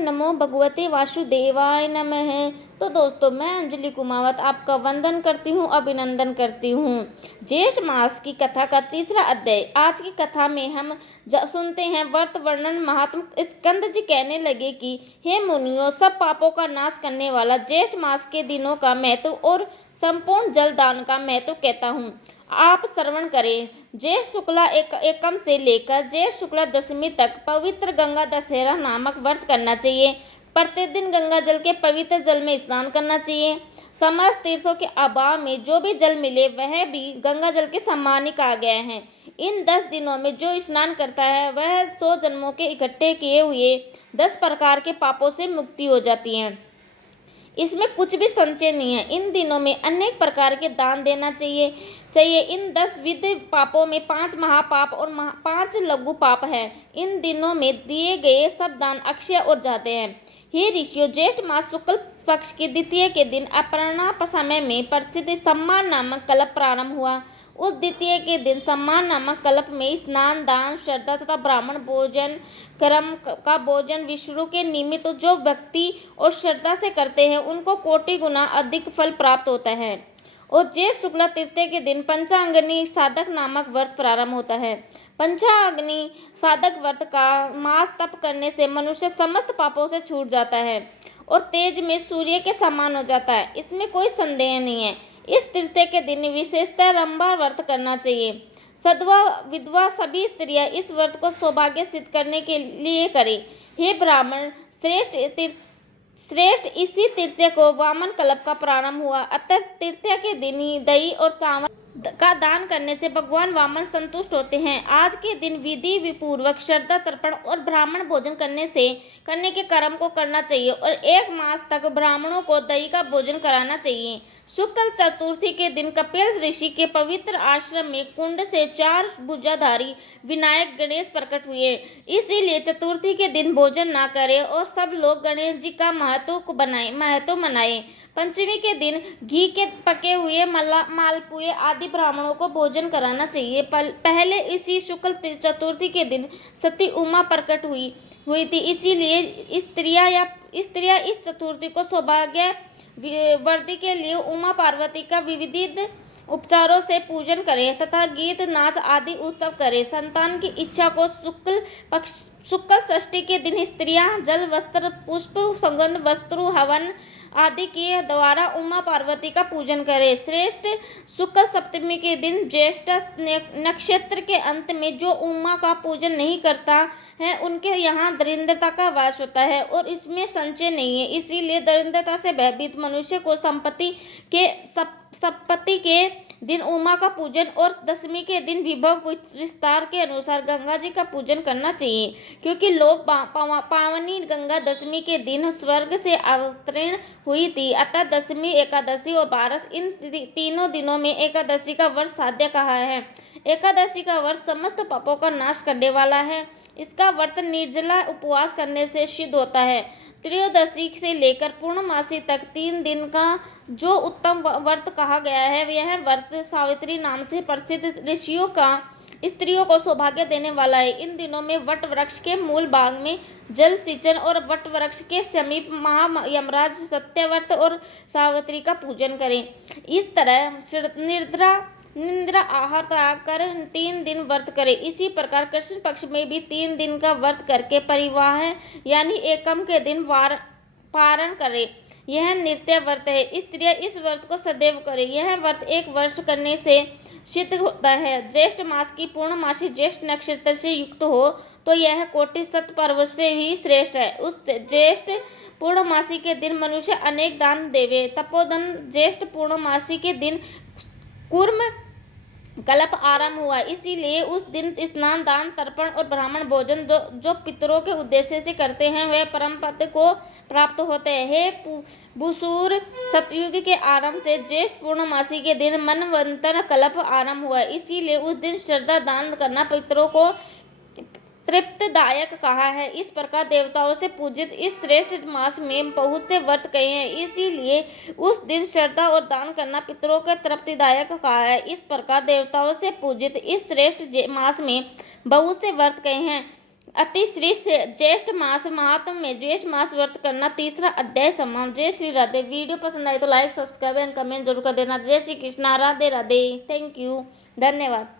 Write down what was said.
नमो भगवते वासुदेवाय नमः। तो दोस्तों, मैं अंजलि कुमावत आपका वंदन करती हूँ, अभिनंदन करती हूँ। ज्येष्ठ मास की कथा का तीसरा अध्याय। आज की कथा में हम सुनते हैं व्रत वर्णन महात्मा। स्कंद जी कहने लगे कि हे मुनियों, सब पापों का नाश करने वाला ज्येष्ठ मास के दिनों का महत्व और संपूर्ण जलदान का महत्व कहता हूँ। आप श्रवण करें। ज्येष्ठ शुक्ला एकम से लेकर ज्येष्ठ शुक्ला दशमी तक पवित्र गंगा दशहरा नामक व्रत करना चाहिए। प्रतिदिन गंगा जल के पवित्र जल में स्नान करना चाहिए। समस्त तीर्थों के अभाव में जो भी जल मिले वह भी गंगा जल के समान ही कहा गया है। इन 10 दिनों में जो स्नान करता है वह 100 जन्मों के इकट्ठे किए हुए 10 प्रकार के पापों से मुक्ति हो जाती है। इसमें कुछ भी संचय नहीं है। इन दिनों में अनेक प्रकार के दान देना चाहिए। इन 10 विध पापों में 5 महापाप और 5 लघु पाप हैं। इन दिनों में दिए गए सब दान अक्षय और जाते हैं। हे ऋषियों, ज्येष्ठ मास शुक्ल पक्ष के द्वितीय के दिन अपराह्न समय में प्रसिद्ध सम्मान नामक कल्प प्रारंभ हुआ। उस द्वितीय के दिन सम्मान नामक कल्प में स्नान, दान, श्रद्धा तथा ब्राह्मण भोजन कर्म का भोजन विष्णु के निमित्त जो भक्ति और श्रद्धा से करते हैं उनको कोटि गुना अधिक फल प्राप्त होता है। और ज्येष्ठ शुक्ला तृतीय के दिन पंचाग्नि साधक नामक व्रत प्रारंभ होता है। पंचाग्नि साधक व्रत का मास तप करने से मनुष्य समस्त पापों से छूट जाता है और तेज में सूर्य के समान हो जाता है। इसमें कोई संदेह नहीं है। इस तृतीय के दिन विशेषतः रंभा व्रत करना चाहिए। सद्वा विधवा सभी स्त्रियां इस व्रत को सौभाग्य सिद्ध करने के लिए करें। हे ब्राह्मण श्रेष्ठ, इसी तृतीय को वामन कल्प का प्रारंभ हुआ। अतः तृतीय के दिन ही दही और चावल का दान करने से भगवान वामन संतुष्ट होते हैं। आज के दिन विधि पूर्वक श्रद्धा तर्पण और ब्राह्मण भोजन करने के कर्म को करना चाहिए और 1 मास तक ब्राह्मणों को दही का भोजन कराना चाहिए। शुक्ल चतुर्थी के दिन कपिल ऋषि के पवित्र आश्रम में कुंड से 4 भुजाधारी विनायक गणेश प्रकट हुए। इसीलिए चतुर्थी के दिन भोजन न करें और सब लोग गणेश जी का महत्व मनाएं। पंचमी के दिन घी के पके हुए मालपुए आदि ब्राह्मणों को भोजन कराना चाहिए। पहले इसी शुक्ल चतुर्थी के दिन सती उमा प्रकट हुई थी। इसीलिए स्त्रियां इस चतुर्थी को सौभाग्य वृद्धि के लिए उमा पार्वती का विविध उपचारों से पूजन करें तथा गीत नाच आदि उत्सव करें। संतान की इच्छा को शुक्ल षष्ठी के दिन स्त्रियां जल, वस्त्र, पुष्प, सुगंध वस्तु, हवन आदि के द्वारा उमा पार्वती का पूजन करें। श्रेष्ठ शुक्ल सप्तमी के दिन ज्येष्ठ नक्षत्र के अंत में जो उमा का पूजन नहीं करता है उनके यहाँ दरिद्रता का वास होता है और इसमें संचय नहीं है। इसीलिए दरिद्रता से भयभीत मनुष्य को सप्तमी के दिन उमा का पूजन और दशमी के दिन विभव विस्तार के अनुसार गंगा जी का पूजन करना चाहिए, क्योंकि लोग पावनी गंगा दशमी के दिन स्वर्ग से अवतीर्ण हुई थी। अतः दशमी, एकादशी और बारस इन तीनों दिनों में एकादशी का व्रत साध्य कहा है। एकादशी का व्रत समस्त पापों का नाश करने वाला है। इसका व्रत निर्जला उपवास करने से सिद्ध होता है। त्रयोदशी से लेकर पूर्णमासी तक 3 दिन का जो उत्तम व्रत कहा गया है यह व्रत सावित्री नाम से प्रसिद्ध ऋषियों का स्त्रियों को सौभाग्य देने वाला है। इन दिनों में वट वृक्ष के मूल भाग में जल सिंचन और वट वृक्ष के समीप महा यमराज सत्यव्रत और सावित्री का पूजन करें। इस तरह निद्रा आहार त्याग कर 3 दिन व्रत करें। इसी प्रकार कृष्ण पक्ष में भी 3 दिन का व्रत करके परिवाह यानी एकम के दिन पारण करें। यह नित्य व्रत है। स्त्रियां इस व्रत को सदैव करें। यह व्रत 1 वर्ष करने से सिद्ध होता है। ज्येष्ठ मास की पूर्णमासी ज्येष्ठ नक्षत्र से युक्त हो तो यह कोटि सत पर्व से भी श्रेष्ठ है। उस ज्येष्ठ पूर्णमासी के दिन मनुष्य अनेक दान देवे। तपोधन ज्येष्ठ पूर्णमासी के दिन कूर्म कल्प आरंभ हुआ। इसीलिए उस दिन स्नान, दान, तर्पण और ब्राह्मण भोजन जो पितरों के उद्देश्य से करते हैं वे परम पद को प्राप्त होते हैं। हे भूसुर, सतयुग के आरंभ से ज्येष्ठ पूर्णमासी के दिन मनवंतर कल्प आरंभ हुआ। इसीलिए उस दिन श्रद्धा दान करना पितरों को तृप्तदायक कहा है। इस प्रकार देवताओं से पूजित इस श्रेष्ठ मास में बहुत से व्रत कहे हैं। इसीलिए उस दिन श्रद्धा और दान करना पितरों के तृप्तिदायक कहा है। इस प्रकार देवताओं से पूजित इस श्रेष्ठ मास में बहुत से व्रत कहे हैं। अति श्री ज्येष्ठ मास महात्म में ज्येष्ठ मास व्रत करना, तीसरा अध्याय समाप्त। जय श्री राधे। वीडियो पसंद आई तो लाइक, सब्सक्राइब एंड कमेंट जरूर कर देना। जय श्री कृष्णा। राधे राधे। Thank you. धन्यवाद।